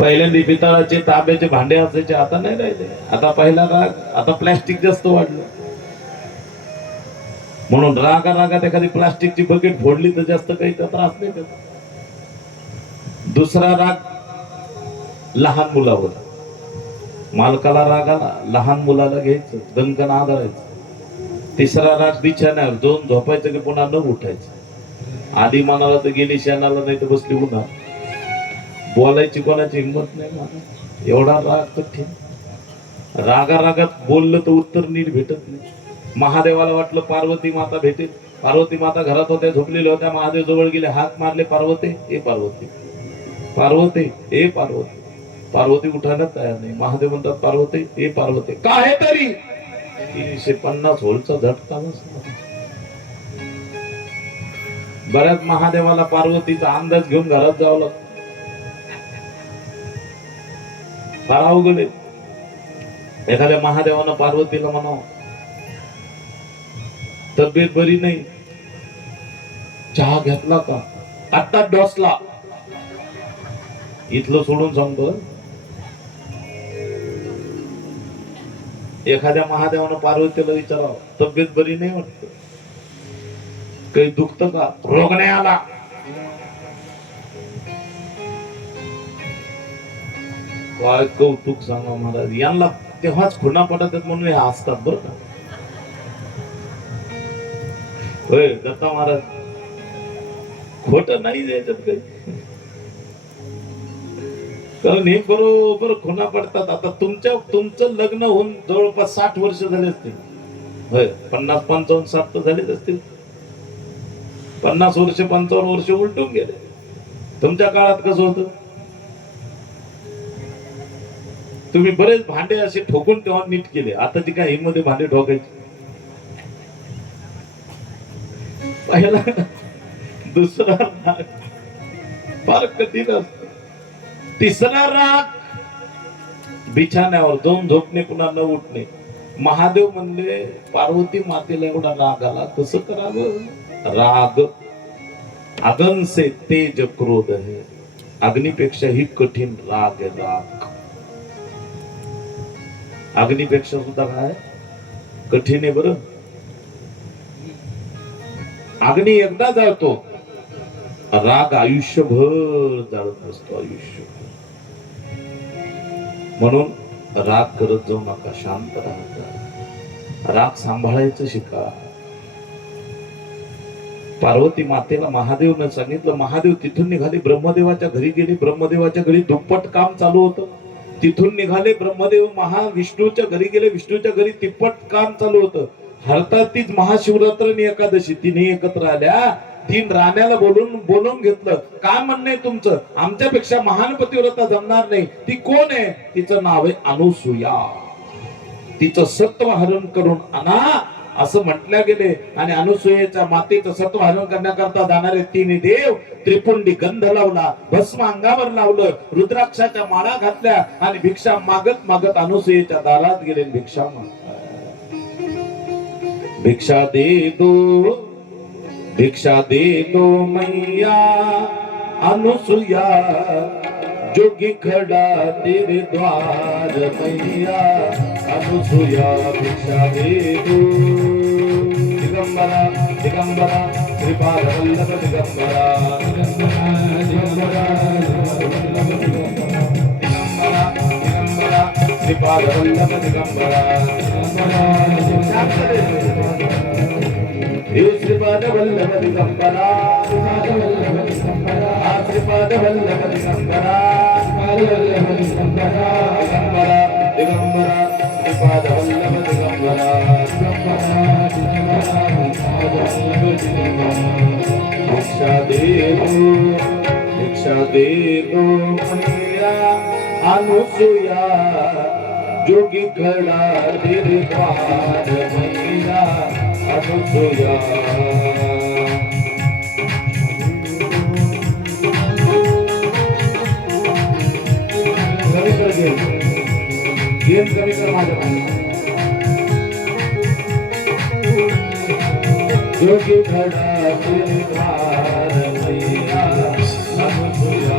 पहिल्यांदा पितळाचे तांब्याचे भांडे असायचे, आता नाही राहिले. आता पहिला राग, आता प्लॅस्टिक जास्त वाढलं. म्हणून रागात एखादी प्लास्टिकची बकेट फोडली तर जास्त काही त्रास नाही त्याचा. दुसरा राग लहान मुलावर, मालकाला राग आला, लहान मुलाला घ्यायचं, दणकन आदरायचं. तिसरा राग बिछाण्यावर दोन झोपायचं की पुन्हा न उठायचं. आधी मनाला तर गेली शेणाला, नाही तर बसली उन्हा. बोलायची कोणाची हिंमत नाही मला, एवढा राग कठीण. रागात बोललं तर उत्तर नीट भेटत नाही. महादेवाला वाटलं पार्वती माता भेटेल. पार्वती माता घरात होत्या, झोपलेल्या होत्या. महादेव जवळ गेले, हात मारले, पार्वती ए पार्वती, पार्वती ए पार्वती. पार्वती उठायला तयार नाही. महादेव म्हणतात पार्वती ए पार्वती, काय तरी 350 व्होल्टचा झटका बसला. बऱ्याच महादेवाला पार्वतीचा अंदाज घेऊन घरात जावं लागतं. फार अवघड आहे. एखाद्या महादेवानं पार्वतीला म्हणावं तब्येत बरी नाही, चहा घेतला का, आत्ता डोसला. इथलं सोडून सांगतो, एखाद्या महादेवानं पार्वतीला विचारावं तब्येत बरी नाही वाटत, काही दुखत का, रोग नाही आला. काय कौतुक सांगा महाराज. यांना तेव्हाच खुणा पडतात म्हणून हे हसतात बरं का. होय दत्ता महाराज, खोट नाही द्यायचं काही, कारण हे बरोबर खुणा पडतात. आता तुमचं लग्न होऊन जवळपास 60 वर्ष झाले असतील. होय 50, 55, 60 तर झालेच असतील. 50 वर्ष 55 वर्ष उलटून गेले. तुमच्या काळात कसं होतं, तुम्ही बरेच भांडे असे ठोकून तेव्हा नीट केले. आता ती काय मध्ये भांडे ठोकायचे. पहिला दुसरा राग फार कठीण असतो. तिसरा राग बिछाण्यावर दोन झोपणे पुन्हा न उठणे. महादेव म्हणले पार्वती मातेला एवढा राग आला, कसं करावं. राग अगन से तेज क्रोध है, अग्निपेक्षा ही कठीण राग आहे. राग अग्निपेक्षा सुद्धा काय कठीण आहे बरं. अग्नी एकदा जाळतो, राग आयुष्यभर जाळत नसतो. आयुष्य म्हणून राग करत जाऊ नका, शांत राहा. राग सांभाळायचं शिका. पार्वती मातेला महादेवनं सांगितलं. महादेव तिथून निघाले, ब्रह्मदेवाच्या घरी गेले. ब्रह्मदेवाच्या घरी दुप्पट काम चालू होतं. तिथून निघाले, ब्रह्मदेव महाविष्णूच्या घरी गेले. विष्णूच्या घरी तिप्पट काम चालू होतं. हरतात तीच महाशिवरात्र आणि एकादशी, तिन्ही एकत्र आल्या. 3 राण्याला बोलून घेतलं. काय म्हणणं आहे तुमचं, आमच्यापेक्षा महान पतिव्रता जमणार नाही. ती कोण आहे, तिचं नाव आहे अनुसूया. तिचं सत्व हरण करून आणा असं म्हटल्या गेले. आणि अनुसूयेच्या मातेचं सत्व हरण करण्याकरता जाणारे 3 देव त्रिपुंडी गंध लावला, भस्म अंगावर लावलं, रुद्राक्षाच्या माळा घातल्या आणि भिक्षा मागत मागत अनुसूयेच्या दारात गेले. भिक्षा माग, भिक्षा दे दो मैया अनुसूया, जोगी खड़ा तेरे द्वार मैया अनुसूया, भिक्षा दे दो. दिगंबरा दिगंबरा श्रीपाद वल्लभ दिगंबरा, दिगंबरा श्रीपाद वल्लभ दिगंबरा, श्रीपाद वल्लभ दिगंबरा, श्रीपाद वल्लभ दिगंबरा, दिगंबरा दिगंबरा श्रीपाद वल्लभ दिगंबरा. भिक्षा दे दो मैया अनुसूया, जोगी खड़ा तेरे द्वार मैया अनुसूया. कमी कर माझ्या जोगी खड़ा तेरे द्वार मैया अनुसूया.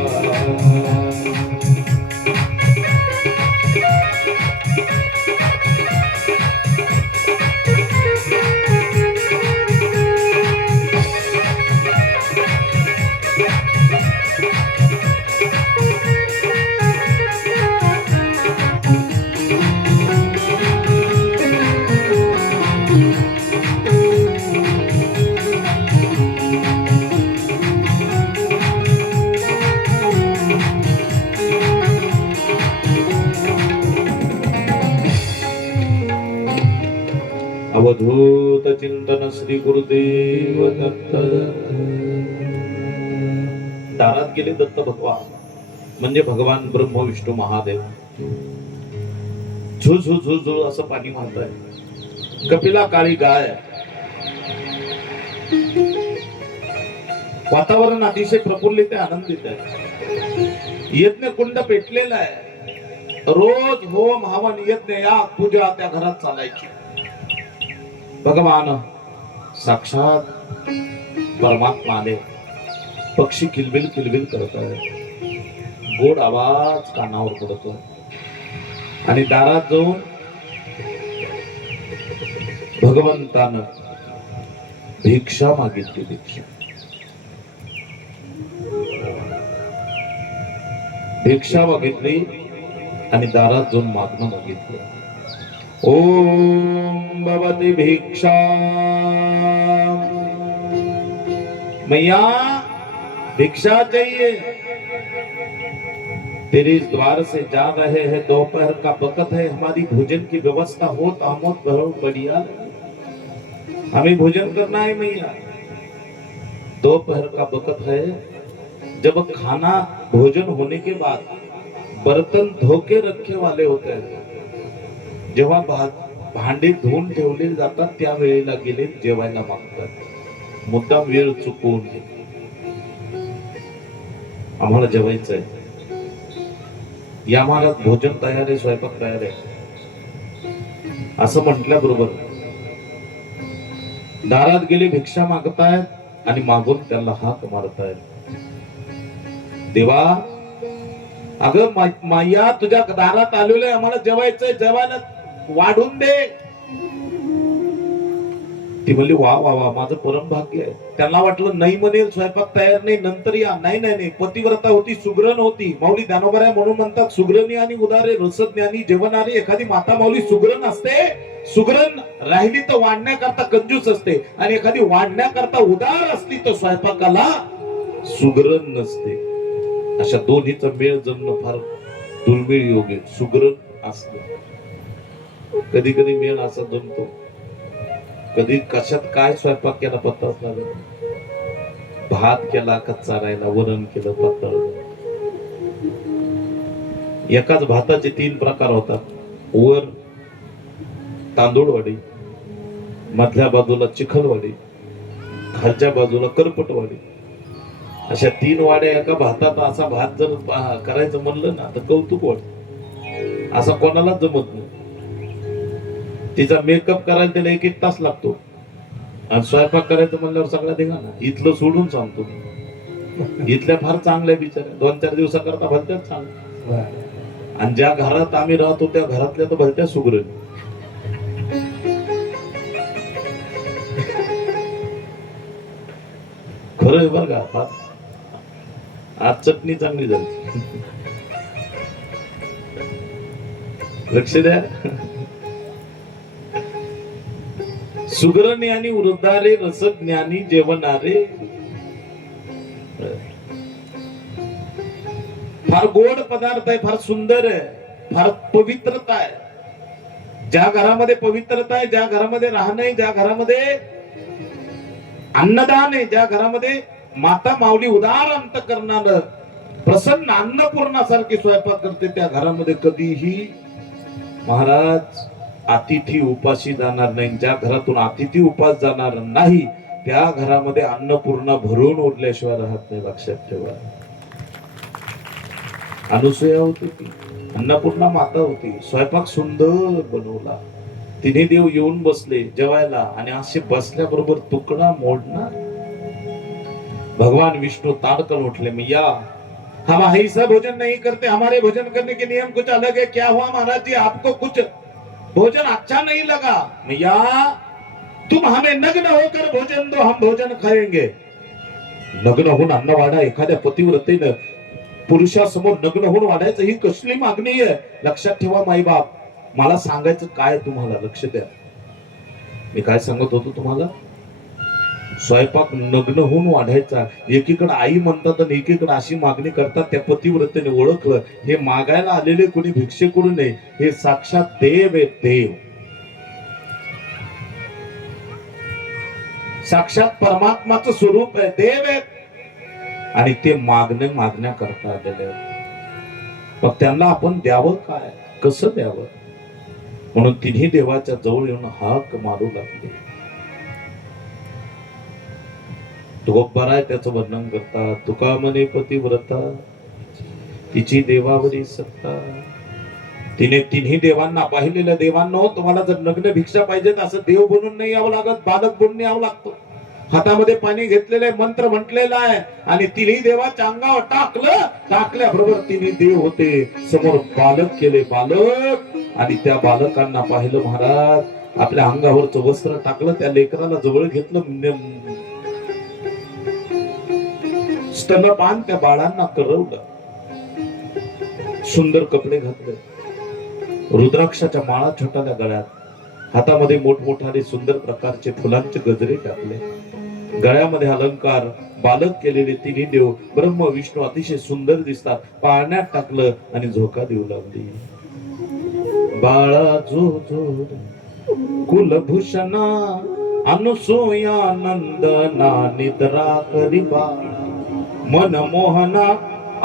अवधूत चिंतन श्री गुरुदेव दत्त. दारात गेले दत्त भगवान म्हणजे भगवान ब्रह्म विष्णू महादेव. झु झु झु झु असं पाणी वाहतंय. कपिला काळी गाय. वातावरण अतिशय प्रफुल्लित आहे, आनंदित आहे. यज्ञ कुंड पेटलेला आहे. रोज होम हवन यज्ञ या पूजा त्या घरात चालायची. भगवान साक्षात परमात्मा आले. पक्षी किलबिल किलबिल करत आहे. गोड आवाज कानावर पडतो आणि दारात जाऊन भगवंतानं भिक्षा मागितली. भिक्षा मागितली आणि दारात जाऊन मागणं मागितलं. ओम भवती भिक्षा. मैया भिक्षा चाहिए. तेरे इस द्वार से जा रहे हैं. दोपहर का वक्त है. हमारी भोजन की व्यवस्था हो तो हम बहुत बढ़िया. हमें भोजन करना है मैया. दोपहर का वक्त है. जब खाना भोजन होने के बाद बर्तन धो के रखे वाले होते हैं, जेव्हा भांडे धुवून ठेवले जातात त्या वेळेला गेले जेवायला मागतात. मुद्दाम वेळ चुकवून आम्हाला जेवायचंय. या महाराज भोजन तयार आहे, स्वयंपाक तयार आहे असं म्हटल्याबरोबर दारात गेले भिक्षा मागतायत आणि मागून त्याला हाक मारतायत. देवा अगं माया तुझ्या दारात आलेलो आहे, आम्हाला जेवायचंय, जेवायला वाढून दे. ती म्हणली वा वा वा माझं परम भाग्य आहे. त्यांना वाटलं नाही म्हणेल, स्वयंपाक तयार नाही, नंतर या. नाही नाही नाही, पतिव्रता होती, सुग्रण होती. माऊली ज्ञानोबा म्हणून म्हणतात सुग्रणी आणि उदारे रसज्ञानी जेवणारी. एखादी माता माऊली सुग्रण असते, सुग्रण राहिली तर वाढण्याकरता कंजूस असते, आणि एखादी वाढण्याकरता उदार असली तर स्वयंपाकाला सुग्रण नसते. अशा दोन्हीचा मेळ जमणं फार दुर्मिळ योग आहे. सुग्रण असलं कधी कधी मेळ असा जमतो, कधी कशात काय स्वयंपाक केला पत्ताच लागत. भात केला कच्चा राहिला, वरण केलं पातळ. एकाच भाताचे 3 प्रकार होतात. वर तांदूळवाडी, मधल्या बाजूला चिखलवाडी, खालच्या बाजूला करपटवाडी. अशा 3 वाड्या एका भातात. असा भात जर करायचं म्हणलं ना तर कौतुक वाटत. असा कोणालाच जमत नाही. तिचा मेकअप करायला त्याला 1-1 तास लागतो, आणि स्वयंपाक करायचं म्हणल्यावर सगळा धिंगाणा. इथलं सोडून सांगतो, इथल्या फार चांगल्या बिचाऱ्या 2-4 दिवसाकरता भलत्याच चांगल्या. आणि ज्या घरात आम्ही राहतो त्या घरातल्या तर भलत्या सुग्रण. खरं आहे बरं का. आज चटणी चांगली झाली, लक्ष द्या. सुग्रणी आणि वृद्धारे रसज्ञानी जेवणारे. फार गोड पदार्थ आहे, फार सुंदर आहे, फार पवित्रता आहे. ज्या घरामध्ये पवित्रता आहे, ज्या घरामध्ये राहणं आहे, ज्या घरामध्ये अन्नदान आहे, ज्या घरामध्ये माता माऊली उदार अंतकरणानं प्रसन्न अन्नपूर्णासारखी स्वयंपाक करते, त्या घरामध्ये कधीही महाराज अतिथी उपाशी जाणार नाही. ज्या घरातून अतिथी उपास जाणार नाही त्या घरामध्ये अन्नपूर्णा भरून उरल्याशिवाय राहत नाही. लक्षात ठेवा. अनुसूया होती ती, अन्नपूर्णा माता होती. स्वयंपाक सुंदर बनवला. तिन्ही देव येऊन बसले जेवायला, आणि असे बसल्याबरोबर तुकडा मोडणार. भगवान विष्णू ताड़कर उठले. मैया हम ऐसा भोजन नहीं करते, हमारे भोजन करने के नियम कुछ अलग है. क्या हुआ महाराज जी, आपको कुछ भोजन अच्छा नहीं लगा? मैया तुम हमें नग्न होकर भोजन दो, हम भोजन खाएंगे. नग्न होऊन अन्न वाढा. एखाद्या पतिव्रतेनं पुरुषासमोर नग्न होऊन वाढायचं ही कसली मागणी आहे? लक्षात ठेवा माई बाप. मला सांगायचं काय तुम्हाला, लक्ष द्या. मी काय सांगत होतो तुम्हाला? स्वयंपाक नग्न होऊन वाढायचा. एकीकडे आई म्हणतात आणि एकीकडे अशी मागणी करतात. त्या पतिव्रतेने ओळखलं, हे मागायला आलेले कोणी भिक्षेकडून नाही, हे साक्षात देव आहे. देव साक्षात परमात्माचं स्वरूप आहे, देव आहे. आणि ते मागण्या करता आलेले आहेत. मग त्यांना आपण द्यावं काय, कसं द्यावं? म्हणून तिन्ही देवाच्या जवळ येऊन हाक मारू लागले. तुकोबर आहे त्याचं वर्णन करतात. तुका म्हणे पतिव्रता तिची देवावरी सत्ता. तिने तिन्ही देवांना, पाहिलेल्या देवांना, तुम्हाला जर नग्न भिक्षा पाहिजे असं देव बनून नाही यावं लागत, बालक बनून यावं लागतं. हातामध्ये पाणी घेतलेलं आहे, मंत्र म्हटलेला आहे, आणि तिन्ही देवाच्या अंगावर टाकल्याबरोबर तिन्ही देव होते समोर, बालक केले बालक. आणि त्या बालकांना पाहिलं महाराज, आपल्या अंगावरचं वस्त्र टाकलं, त्या लेकराला जवळ घेतलं, स्तनपान त्या बाळांना करवलं, सुंदर कपडे घातले, रुद्राक्षाच्या माळा छोट्याल्या गळ्यात, हातामध्ये मोठमोठाले सुंदर प्रकारचे फुलांचे गजरे टाकले, गळ्यामध्ये अलंकार, बालक केलेले तिन्ही देव ब्रह्म विष्णू अतिशय सुंदर दिसतात, पाण्यात टाकलं आणि झोका देऊ लागली. बाळा जो जो कुलभूषणा अनुसूया नंदना निद्रा करी बाळा, मनमोहना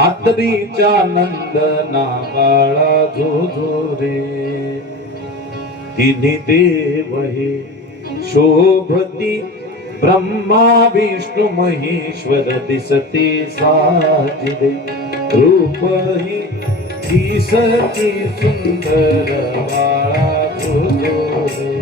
आतरीच्या नंदना बाळा जो जो रे. तिन्ही देव हे शोभती ब्रह्मा विष्णू महेश्वर दिसते साजिले, रूप ही दिसती सुंदर बाळा जो जो रे.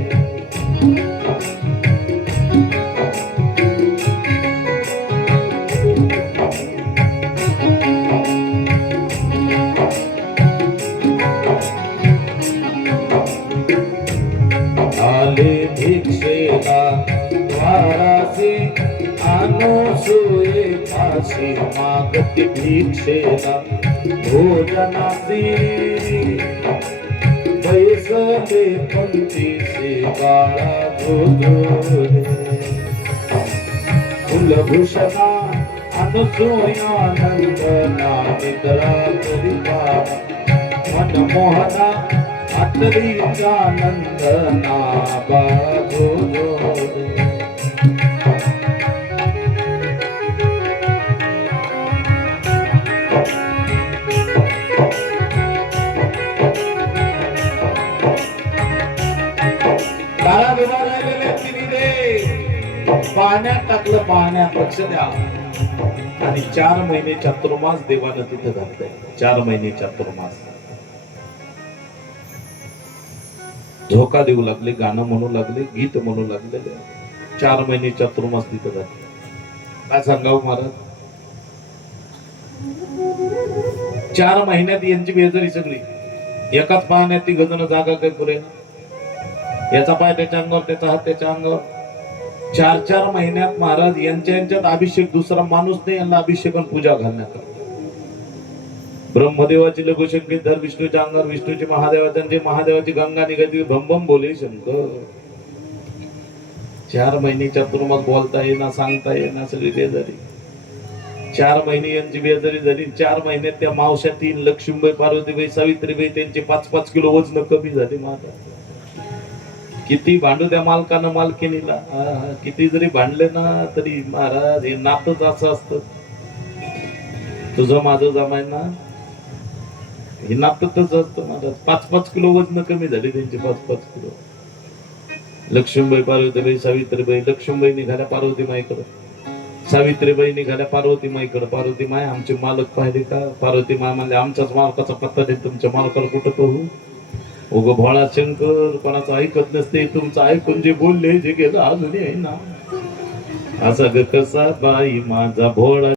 आले भिक्षेला द्वारासी, अनुसूये फाशी मागती भिक्षेला भोजनासी, बैसले पंथीसी बाळा जो जो रे. कुलभूषणा अनुसूया नंदना निद्रा करी बाळा, मनमोहना आतरीच्या नंदना बाळा जो जो रे. पाण्यात टाकलं, पाण्यात लक्ष द्या. आणि 4 महिने चातुर्मास देवानं तिथे घातलंय. 4 महिने चातुर्मास झोका देऊ लागले, गाणं म्हणू लागले, गीत म्हणू लागले. 4 महिने चातुर्मास तिथे घातले. काय सांगावं महाराज, 4 महिन्यात यांची बेजारी सगळी. एकाच पाण्यात ती गजन जागा काय पुरे, याचा पाय त्याच्या अंगावर, त्याचा हात त्याच्या अंगावर. 4 महिन्यात महाराज यांच्यात अभिषेक, दुसरा माणूस नाही यांना अभिषेक आणि पूजा घालण्यात. ब्रह्मदेवाची लघुशंकित धर विष्णूच्या अंगावर, विष्णूची महादेवाची, महादेवाची गंगा निघाली, भम भम बोले शंकर. 4 महिने चातुर्मास बोलता येईना, सांगता येईना, सगळी बेजारी. 4 महिने यांची बेजारी झाली. 4 महिन्यात त्या मावश्या 3 लक्ष्मीबाई, पार्वतीबाई, सावित्रीबाई, त्यांचे 5-5 किलो वजन कमी झाले. माझा किती भांडू त्या मालकानं मालकिनीला, किती जरी भांडले ना तरी महाराज हे नातच असं असतं. तुझं माझं जमाय ना, हे नातच असतं महाराज. 5-5 किलो वजन कमी झाले त्यांचे, 5-5 किलो. लक्ष्मीबाई, पार्वतीबाई, सावित्रीबाई. लक्ष्मीबाई निघाल्या पार्वती माईकडे, सावित्रीबाई निघाल्या पार्वती माईकडे. पार्वती माय आमचे मालक पाहिले का? पार्वती माय म्हणले आमच्याच मालकाचा पत्ता दे, तुमच्या मालकाला कुठं पाहू? उग भोळा शंकर कोणाचं ऐकत नसते, तुमचं ऐकून जे बोलले जे गेलं अजूनही आहे ना. असा ग कसा बाई माझा भोळा.